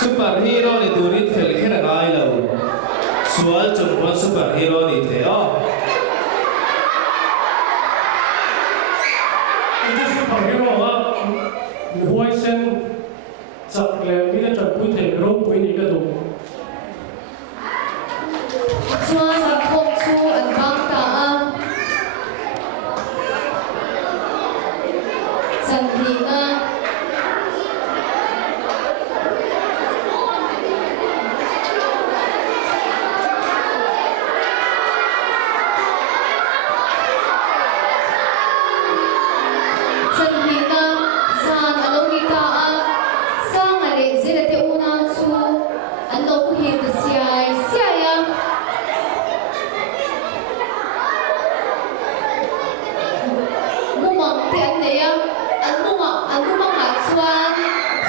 superhero ni turin fel khera ngai lo sual chungpon superhero ni theo ini superhero ha huai sen chak le mi na chat pui the ro pui ni ka du chuan an khom chu an bang ta a chan hi na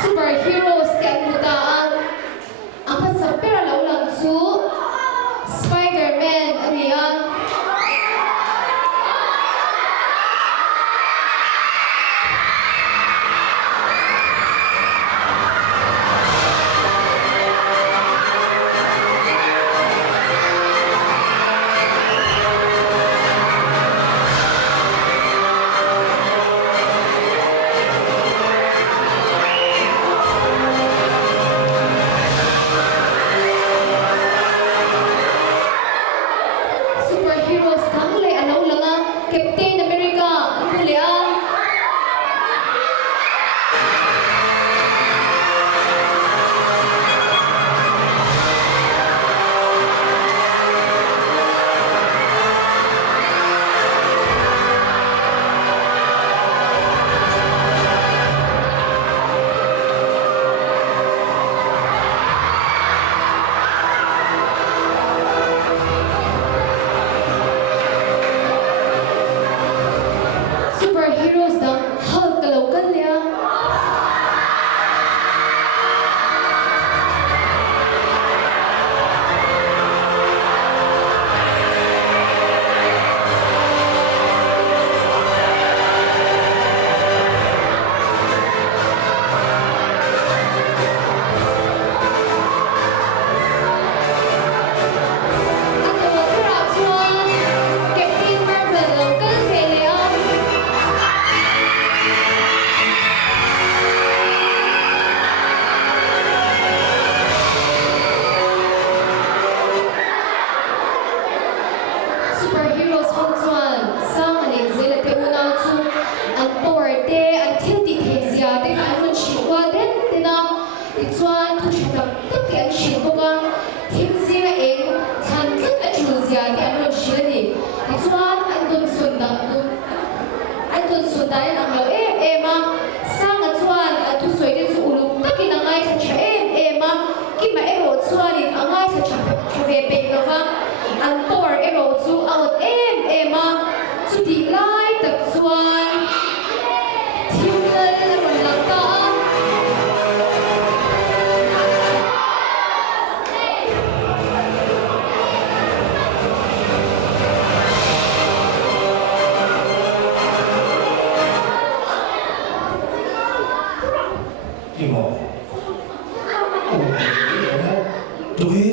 superheroes tiang mutaan apa sapera laulang su Spider-Man ania superheroes thắng lệ anh lâu langa Captain America anh lệ superheroes da Hulk ka local niya Captain Marvel local kaya superheroes hong chuan sang ani zela te una chu an power te an thil ti thezia te ka an shikwa den te na ti chuan thu shikam tak te an shin boka thil zia eng than khat a chu zia te an shilani ti chuan an don sunda an don sunda an lo ma sang a chuan a tu soi te chu ulu takin angai tha cha ma ki ma ero chuan in angai tha cha ve pe nova an power ero chu out ma chu ti lai tak chuan thimlal ron lang ta Kim Mo Tuhe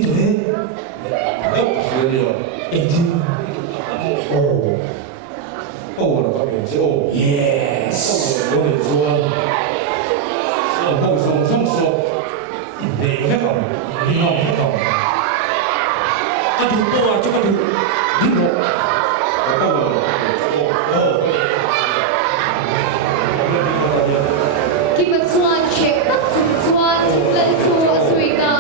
Đâu có gì rồi? Em thi Ồ là các bạn sẽ ồ. Yes Ồ là để xuân. Hậu xuân sông sông. Để hết lòng. Đi lòng hết lòng. Cái thứ bộ à cho cái thứ Đi lộ. Có câu là ồ. ki ma chuan check tak chu chuan thimlal chu a sui ka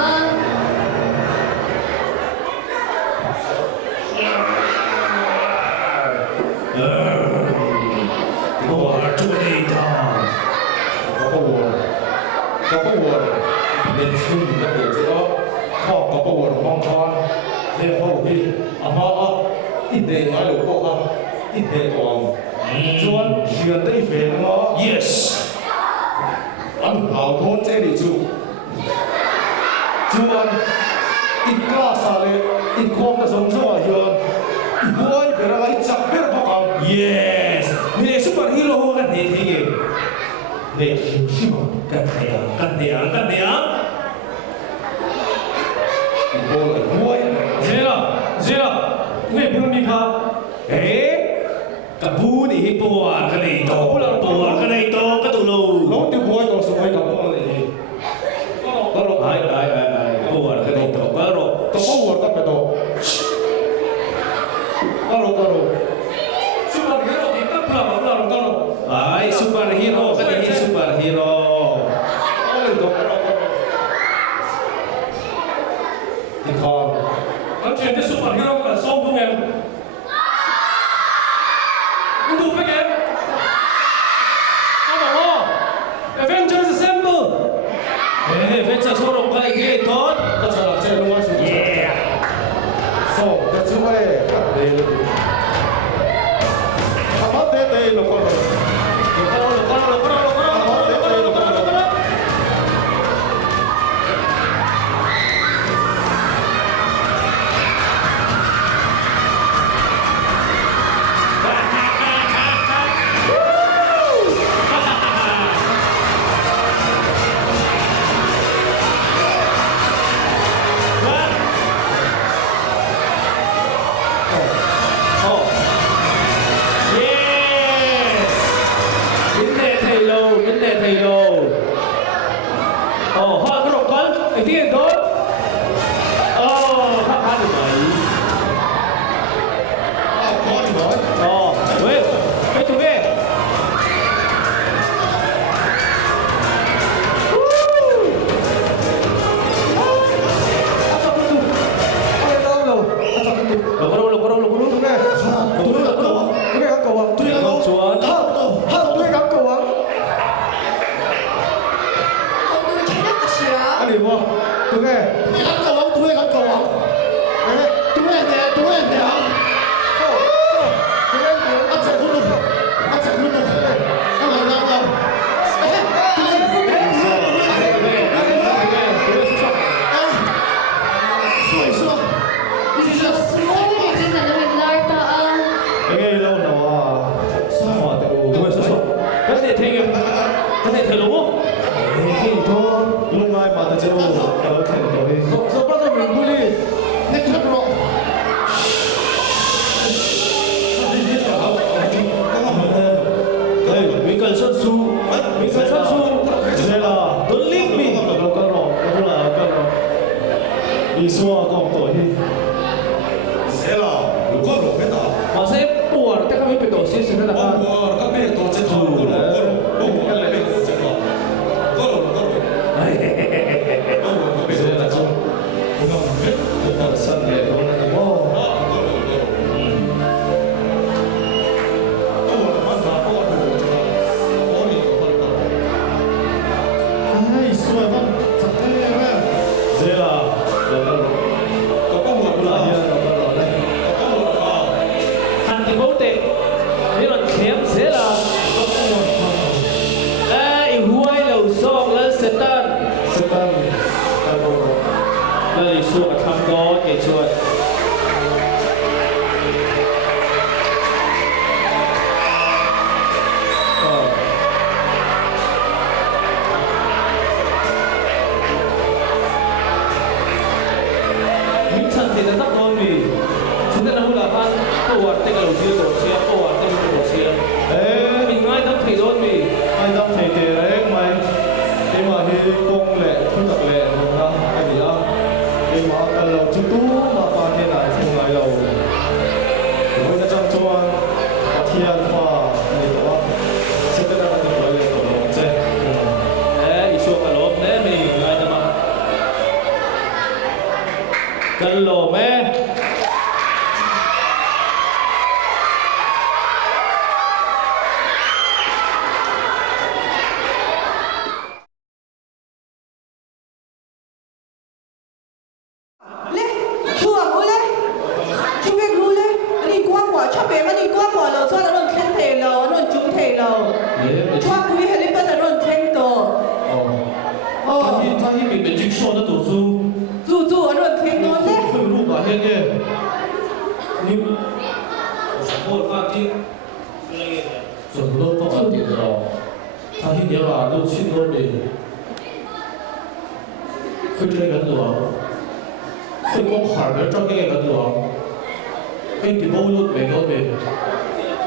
Có câu là nên xuân các bạn sẽ có câu là mong con. Thế hậu thì ít đề nói được câu ha. Ít đề còn. Chuan chuyện tây về nó. Yes Anh hào thôn chế đi chú. Chuan ít ca xa lệ. Ít khom ta sống sống ở hiền. Ít bôi về ra ít chặt biết bọc hàm. Yes Mình superhero ho kan thế thế Để hiểu xíu. Kan thế ผู้นี่ปวดกันเลยโตปวดกันเลยโตก็ตุลู Lo ti vuoi con su quei capelli. Lo ไอ้ปวดกันเลยโตก็รบ to power ta pedo. Lo. 슈퍼히어로 니까 불러. ไอ้ซูเปอร์ฮีโร่กันเลยซูเปอร์ฮีโร่ Lo. Ti con. 당신 슈퍼히어로가 성공해. 운동 회계. 봐봐. Avengers Assemble. เฮ้ยเป็นจะโชว์ลงไปเกย์ต้น Ta c'è la c'è lo su. So, ta ci vuole fare. Ma te lo con.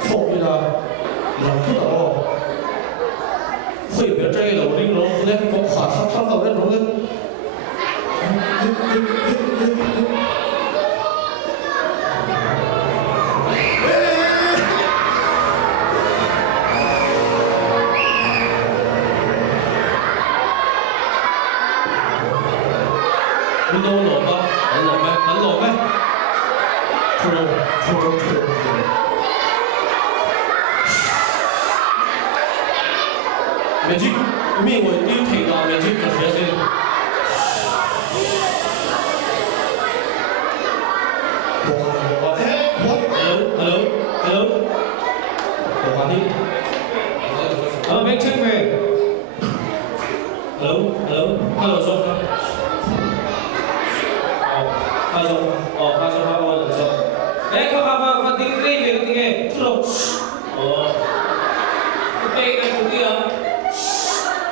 không như là làm chút đó khuyên biết chơi đầu linh nó lên có khả sắc sắc vào bên nó lên你都攞嗎？你攞咩？你攞咩？出嚟！明知咩會丟停啊？明知做咩先？Hello，做下啲。make check 未 ？Hello，做。Pasok ako ng so. Kakapa ting ting tulog. Okay, na puti ah.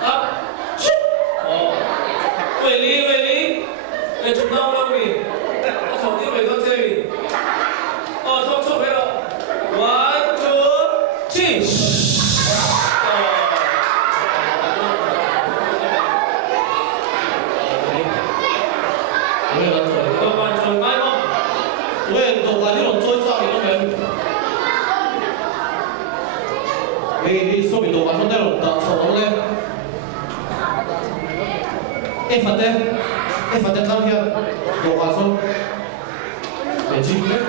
Up. Weli. Chụp đau đâu đi. Không tiếp về con chơi. Không về đâu. 1, 2, 3. Đi số bị đồ bán số đây rồi tạo sổ đâu đây em phật đây tao hiện đồ bán số để chi đấy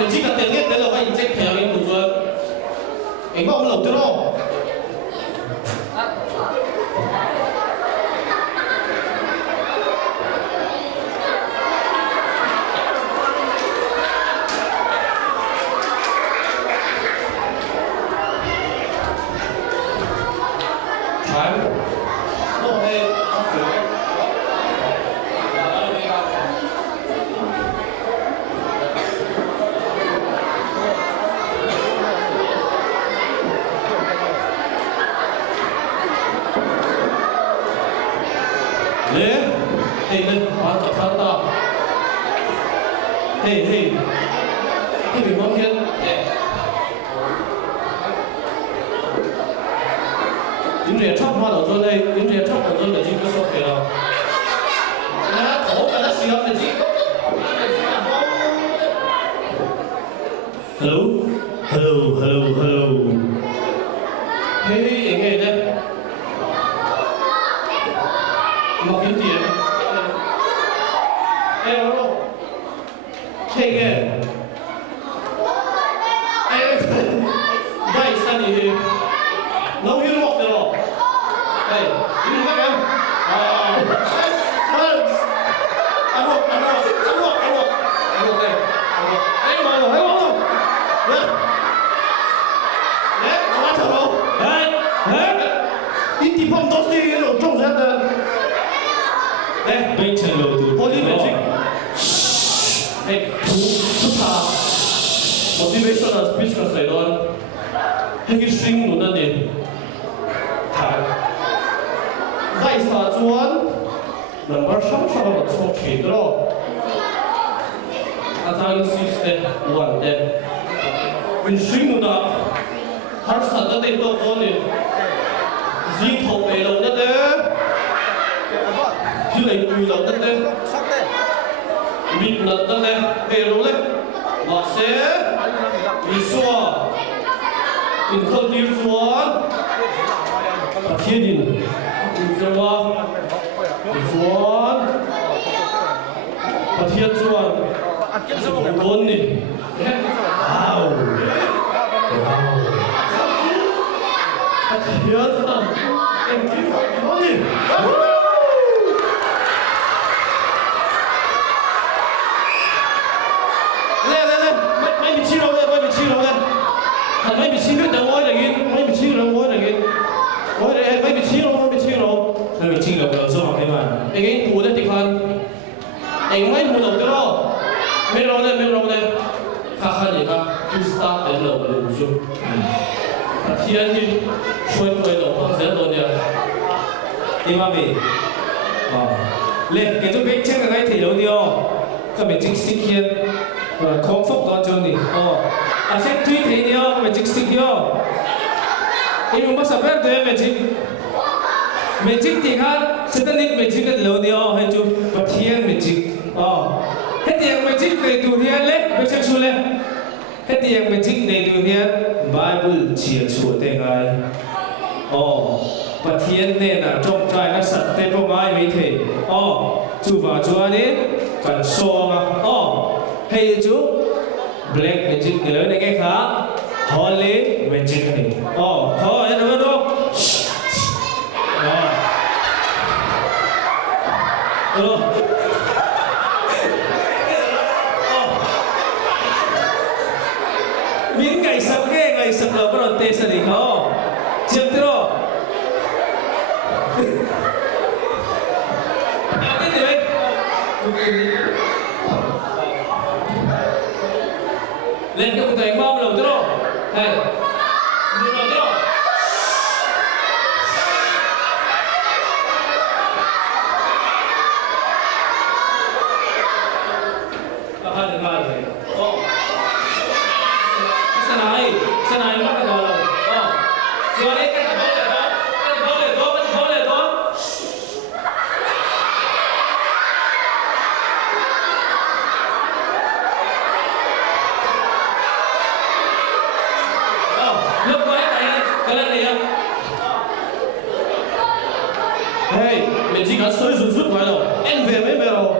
để chi cả tiền hết đấy là phải check theo cái đủ rồi anh bảo lẩu tới đâu lên bán tập thân ta hey bị mất hiên những rẻ chóc hoa đầu đây những rẻ chóc đầu là chỉ có số kể nào thổ cả đất xíu là chỉ hello hey anh nghe đây mặc kiếm tiền em đâu hey nghe em đây sao đi nấu hiếu mọc được rồi đây đi các em ăn một đây em mời rồi thấy không đấy nó ăn thử không đấy ít thì bông tốt gì rồi trông ra đây bên trên lầu từ Holy Magic hey two pa motivational speech ka sai don hei string nu na ni thai dai sa chuan number sam sa ba chho thi dro atang 6 te 1 te win string nu na har sa da te to ko ni zing tho pe lo na te khi lấy tùy lòng đất lên mịt nật đất lên về rồi lên và sẽ đi xua tình thân đi xuống và thiên đình đi xuống và thiên xuống bốn đi wow thiên em kiếm nó đi lên mấy bị chi đâu đây thằng mấy bị chi cái đầu ngói này kia mấy bị chi đầu ngói này kia ngói này mấy bị chi đâu Nó bị chinh được số học thế mà anh ấy mù đấy thì khăn anh mấy mù đầu cái đó mấy đâu đây khá gì cả cứ start đến đầu lên một chút thiên đi xuôi quay đầu không dễ đâu nha đi mà mình lên cái chỗ biết chắc là ngay thì đâu đi cái mình chính xác hiện và không phục đó cho你 Asyik tweet ini yo, magic stick yo. Ini rumah sabar tu magic. Magic tiga, setelah magic kan lalu dia hai tu patian magic. Oh, hati yang magic ni tu dia le, macam sulah. Hati yang magic ni tu dia Bible cia suat tengai. Oh, patian ni na jom try nak sat tempo mai mite. Oh, cuba cuba ni kan so ma. Oh, hai tu black magic ni lalu ni kah holy magic ni. Oh, kau yang mana tu? Oh. Min ngày sắp là bắt đầu tê sao đi không? Chậm thôi. Cái gì vậy? Lên cái một tay bom lồng thôi. Này. Đi vào thôi. Senai mana kalau? Oh, jualnya kan boleh tu. Oh, look boleh tak ya? Kalau ni ya. Hey, magic asal susut mana? Enver member.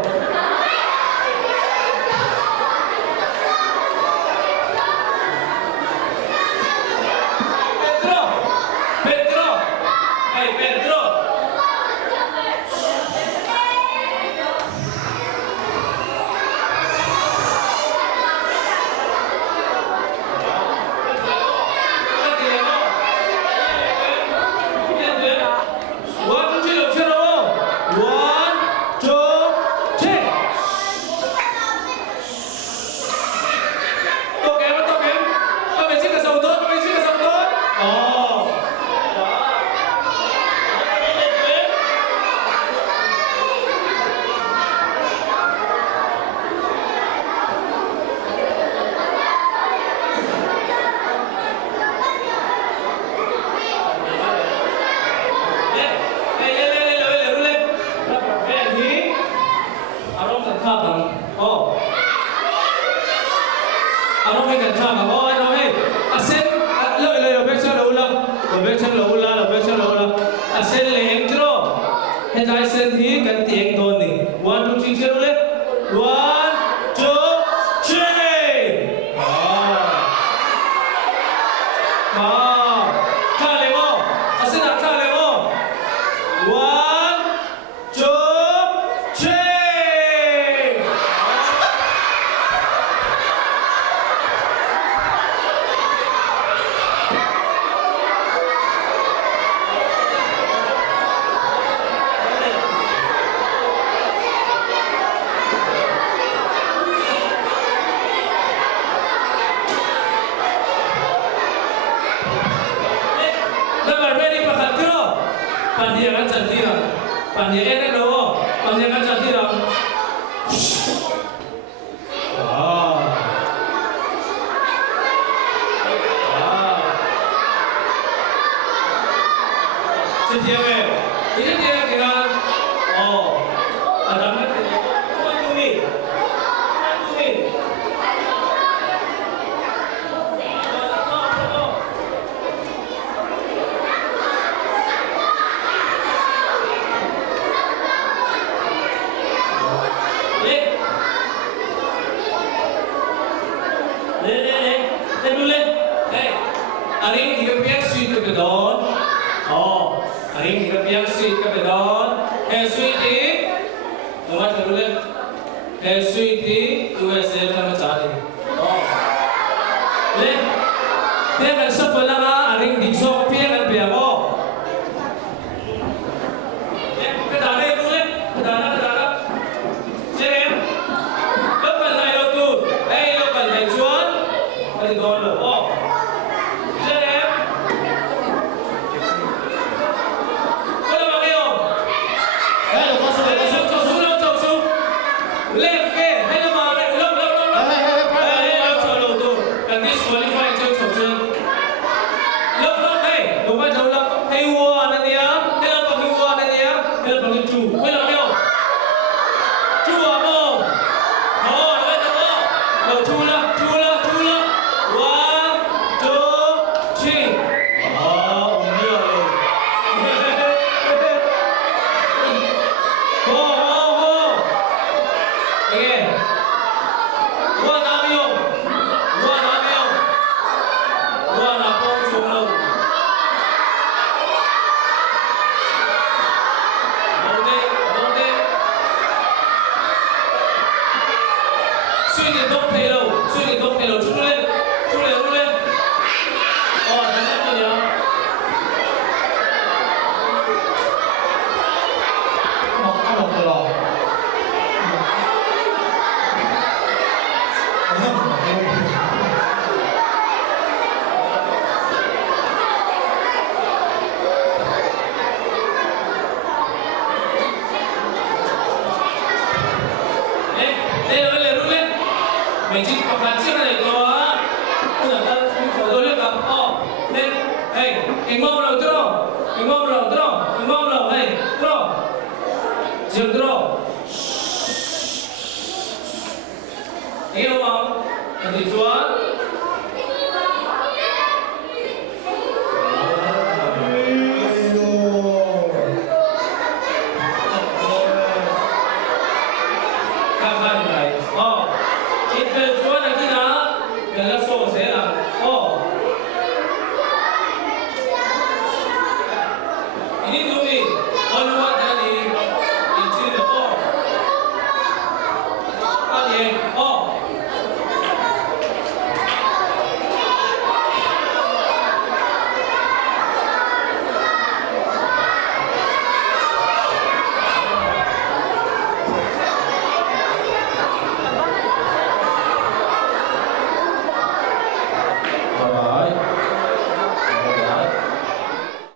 magic pakhachi này đó bây giờ ta tôi liếc cả lên hey anh mong đầu trâu anh mong đầu trâu anh mong đầu hey trâu dừng trâu yêu không thì chuan